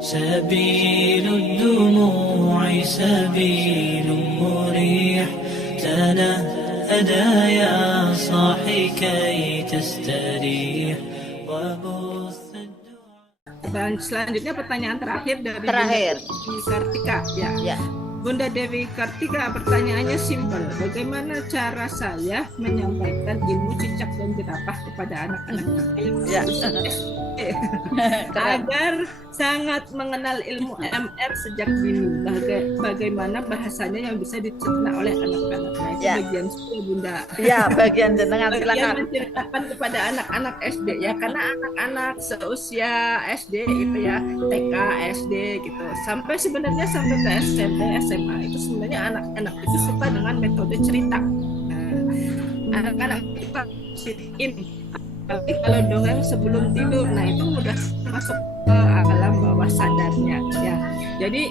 سبيل الدموع سبيل مريح تنهدى يا صاحي كي تستريح وبث الدعاء. Dan selanjutnya pertanyaan terakhir dari Terakhir. Bunda Dewi Kartika ya. Ya. Bunda Dewi Kartika, pertanyaannya simpel. Bagaimana cara saya menyampaikan ilmu cicak dan jerapah kepada anak-anak Ya. agar sangat mengenal ilmu MR sejak dini? Bagaimana bahasanya yang bisa dicerna oleh anak-anak? Nah, itu Ya. bagian saya, Bunda. Ya, bagian jenengan Bagian silakan. menceritakan kepada anak-anak SD ya, karena anak-anak seusia SD itu ya, TK, SD gitu, sampai sebenarnya sampai ke SMP, SMA itu sebenarnya anak-anak itu suka dengan metode cerita. Nah, anak-anak itu ini tapi kalau dongeng sebelum tidur, nah itu mudah masuk ke alam bawah sadarnya ya. Jadi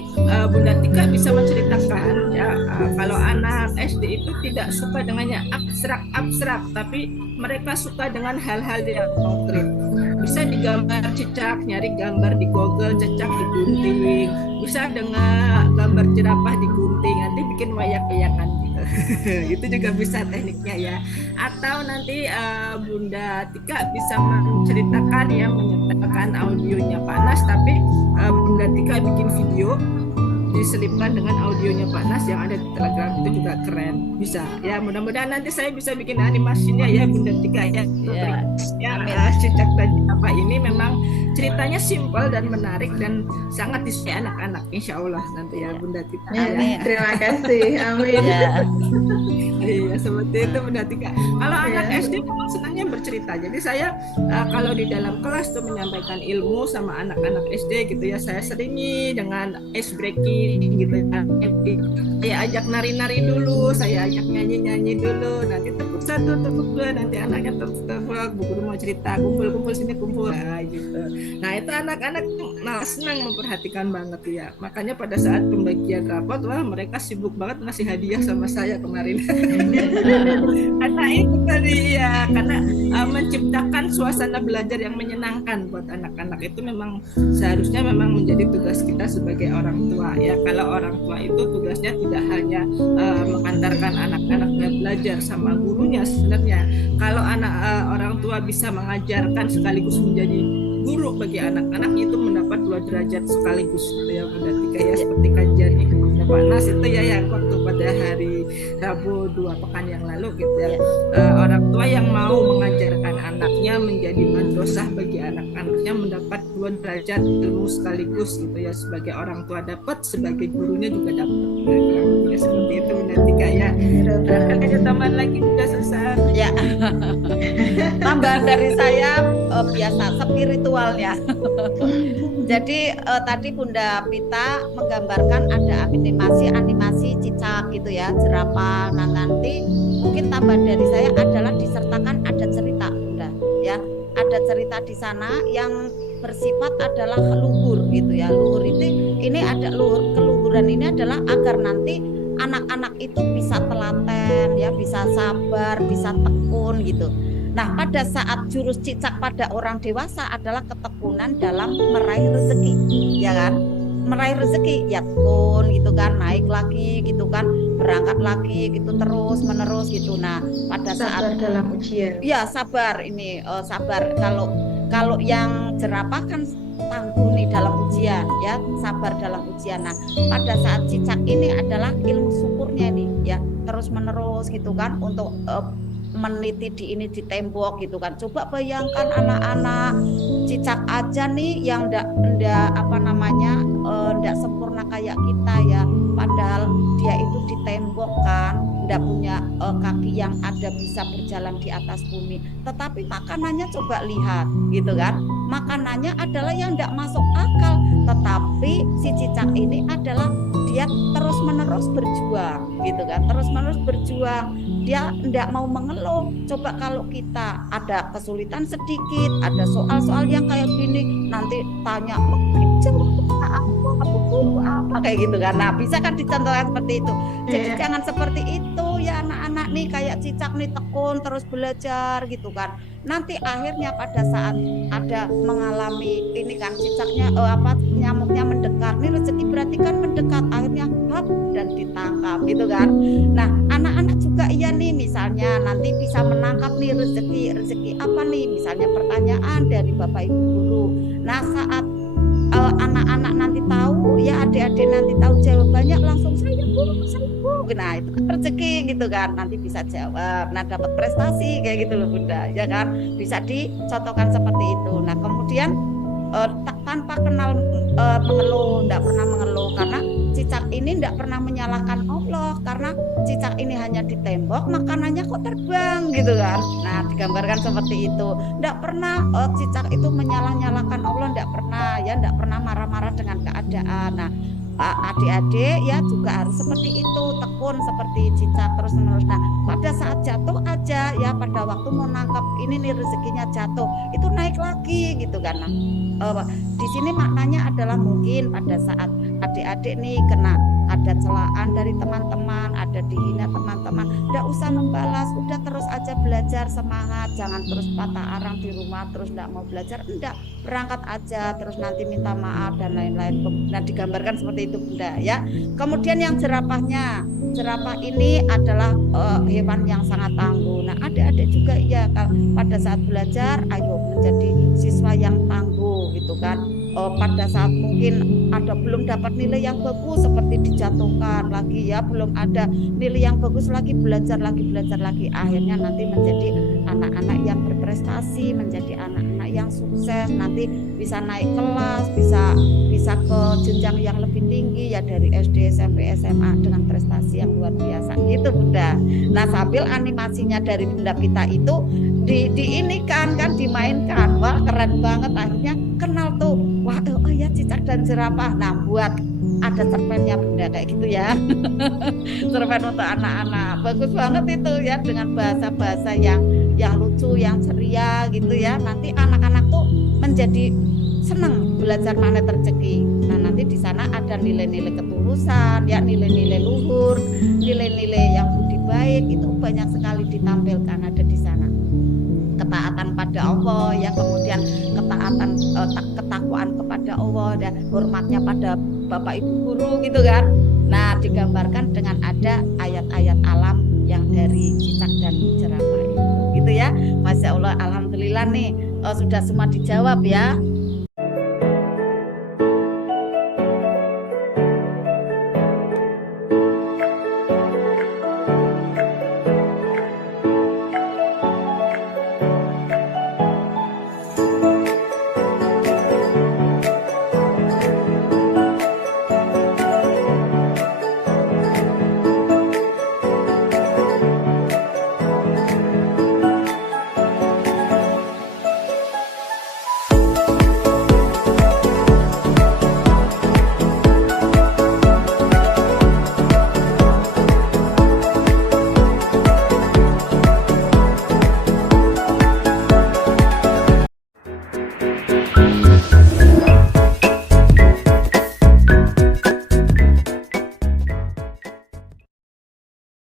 Bunda Tika bisa menceritakan ya, kalau anak SD itu tidak suka dengannya abstrak, tapi mereka suka dengan hal-hal yang konkret. Bisa digambar cicak, nyari gambar di Google, cicak digunting. Bisa dengan gambar jerapah digunting, nanti bikin wayak-wayakan gitu. Itu juga bisa tekniknya ya. Atau nanti Bunda Tika bisa menceritakan ya, menyertakan audionya panas, tapi Bunda Tika bikin video diselipkan dengan audionya Pak Nas yang ada di Telegram, itu juga keren. Bisa ya, mudah-mudahan nanti saya bisa bikin animasinya ya Bunda Tika ya. Ya, cicak dan apa ini memang ceritanya simpel dan menarik dan sangat disukai anak-anak, insya Allah nanti ya Bunda Tika ya. Terima kasih, amin. Ya. Iya, seperti itu Bunda Tika. Kalau anak SD memang senangnya bercerita. Jadi saya kalau di dalam kelas tuh menyampaikan ilmu sama anak-anak SD gitu ya, saya seringi dengan ice breaking gitu ya. Saya ajak nari-nari dulu, saya ajak nyanyi-nyanyi dulu. Nanti tepuk satu, tepuk dua, nanti anaknya tepuk, bu guru mau cerita, kumpul-kumpul sini kumpul, nah, gitu. Nah itu anak-anak senang memperhatikan banget ya. Makanya pada saat pembagian rapot, wah mereka sibuk banget ngasih hadiah sama saya kemarin. Karena itu tadi ya, karena menciptakan suasana belajar yang menyenangkan buat anak-anak itu memang seharusnya memang menjadi tugas kita sebagai orang tua ya. Kalau orang tua itu tugasnya tidak hanya mengantarkan anak-anaknya belajar sama gurunya, sebenarnya kalau orang tua bisa mengajarkan sekaligus menjadi guru bagi anak-anak, itu mendapat 2 derajat sekaligus gitu ya Bunda Tika ya, seperti kajian Ibunya Pak Nas itu ya yang waktu pada hari Rabu 2 pekan yang lalu gitu ya. Orang tua yang mau mengajarkan anaknya menjadi madrasah bagi anak-anaknya mendapat 2 derajat ilmu sekaligus gitu ya, sebagai orang tua dapat, sebagai gurunya juga dapat. Ya, seperti itu Bunda Tika ya. Dan ada tambahan lagi sudah selesai. Ya. Tambahan dari saya biasa spiritualnya. Jadi tadi Bunda Pita menggambarkan ada animasi cicak gitu ya, jerapah. Nah nanti mungkin tambahan dari saya adalah disertakan ada cerita Bunda ya. Ada cerita di sana yang bersifat adalah luhur gitu ya. Luhur ini ada keluhuran ini adalah agar nanti anak-anak itu bisa telaten ya, bisa sabar, bisa tekun gitu. Nah pada saat jurus cicak pada orang dewasa adalah ketekunan dalam meraih rezeki ya kan, meraih rezeki ya tekun gitu kan, naik lagi gitu kan, berangkat lagi gitu terus menerus gitu. Nah pada saat Sabar dalam ujian. ya sabar ini sabar, kalau yang jerapah kan tangguh nih dalam ujian ya, sabar dalam ujian. Nah pada saat cicak ini adalah ilmu syukurnya nih ya, terus menerus gitu kan, untuk meniti di tembok gitu kan. Coba bayangkan anak-anak cicak aja nih yang ndak sempurna kayak kita ya, padahal dia itu di tembok kan, ndak punya kaki yang ada bisa berjalan di atas bumi, tetapi makanannya coba lihat gitu kan, makanannya adalah yang ndak masuk akal, tetapi si cicak ini adalah dia terus menerus berjuang gitu kan, terus menerus berjuang, dia ndak mau mengeluh. Coba kalau kita ada kesulitan sedikit, ada soal-soal yang kayak gini, nanti tanya apa kayak gitu kan. Nah bisa kan dicontohkan seperti itu. Jadi jangan seperti itu ya anak-anak nih, kayak cicak nih tekun terus belajar gitu kan. Nanti akhirnya pada saat ada mengalami ini kan cicaknya nyamuknya ini rezeki berarti kan mendekat, akhirnya hop dan ditangkap gitu kan. Nah anak-anak juga iya nih, misalnya nanti bisa menangkap nih rezeki apa nih, misalnya pertanyaan dari Bapak Ibu guru. Nah saat anak-anak nanti tahu, ya adik-adik nanti tahu jawabannya, langsung saya bu, nah itu kan rezeki gitu kan, nanti bisa jawab, nah dapat prestasi kayak gitu loh Bunda, ya kan, bisa dicontohkan seperti itu. Nah kemudian tanpa kenal mengeluh, tidak pernah mengeluh, karena cicak ini tidak pernah menyalahkan Allah, karena cicak ini hanya di tembok, makanannya kok terbang gitu kan. Nah digambarkan seperti itu, tidak pernah cicak itu menyalah-nyalahkan Allah, tidak pernah ya, tidak pernah marah-marah dengan keadaan. Nah adik-adik ya juga harus seperti itu, tekun seperti cicak terus menerus. Nah pada saat jatuh aja ya, pada waktu mau nangkap ini nih rezekinya jatuh, itu naik lagi gitu kan. Nah di sini maknanya adalah mungkin pada saat adik-adik nih kena ada celaan dari teman-teman, ada dihina teman-teman, tidak usah membalas, udah terus aja belajar, semangat, jangan terus patah arang di rumah terus tidak mau belajar, enggak, berangkat aja terus nanti minta maaf dan lain-lain. Nah digambarkan seperti itu Bunda ya. Kemudian yang jerapahnya, jerapah ini adalah hewan yang sangat tangguh. Nah adik-adik juga ya pada saat belajar ayo menjadi siswa yang tangguh gitu kan. Pada saat mungkin ada belum dapat nilai yang bagus seperti dijatuhkan lagi ya, belum ada nilai yang bagus lagi, belajar lagi, akhirnya nanti menjadi anak-anak yang berprestasi, menjadi anak-anak yang sukses, nanti bisa naik kelas, bisa ke jenjang yang lebih tinggi ya, dari SD, SMP, SMA dengan prestasi yang luar biasa gitu Bunda. Nah sambil animasinya dari Bunda Pita itu diinikan kan, dimainkan, wah keren banget, akhirnya kenal tuh, wah oh ya cicak dan jerapah. Nah buat ada cerpennya Bunda kayak gitu ya. Cerpen untuk anak-anak bagus banget itu ya, dengan bahasa-bahasa yang lucu, yang ceria gitu ya. Nanti anak-anak tuh menjadi senang belajar magnet rezeki. Nah nanti di sana ada nilai-nilai ketulusan ya, nilai-nilai luhur, nilai-nilai yang budi baik, itu banyak sekali ditampilkan ada di sana. Ketaatan pada Allah ya, kemudian ketakwaan kepada Allah dan hormatnya pada Bapak Ibu guru gitu kan. Nah digambarkan dengan ada ayat-ayat alam yang dari cicak dan jerapah itu gitu ya. Masya Allah, alhamdulillah nih sudah semua dijawab ya.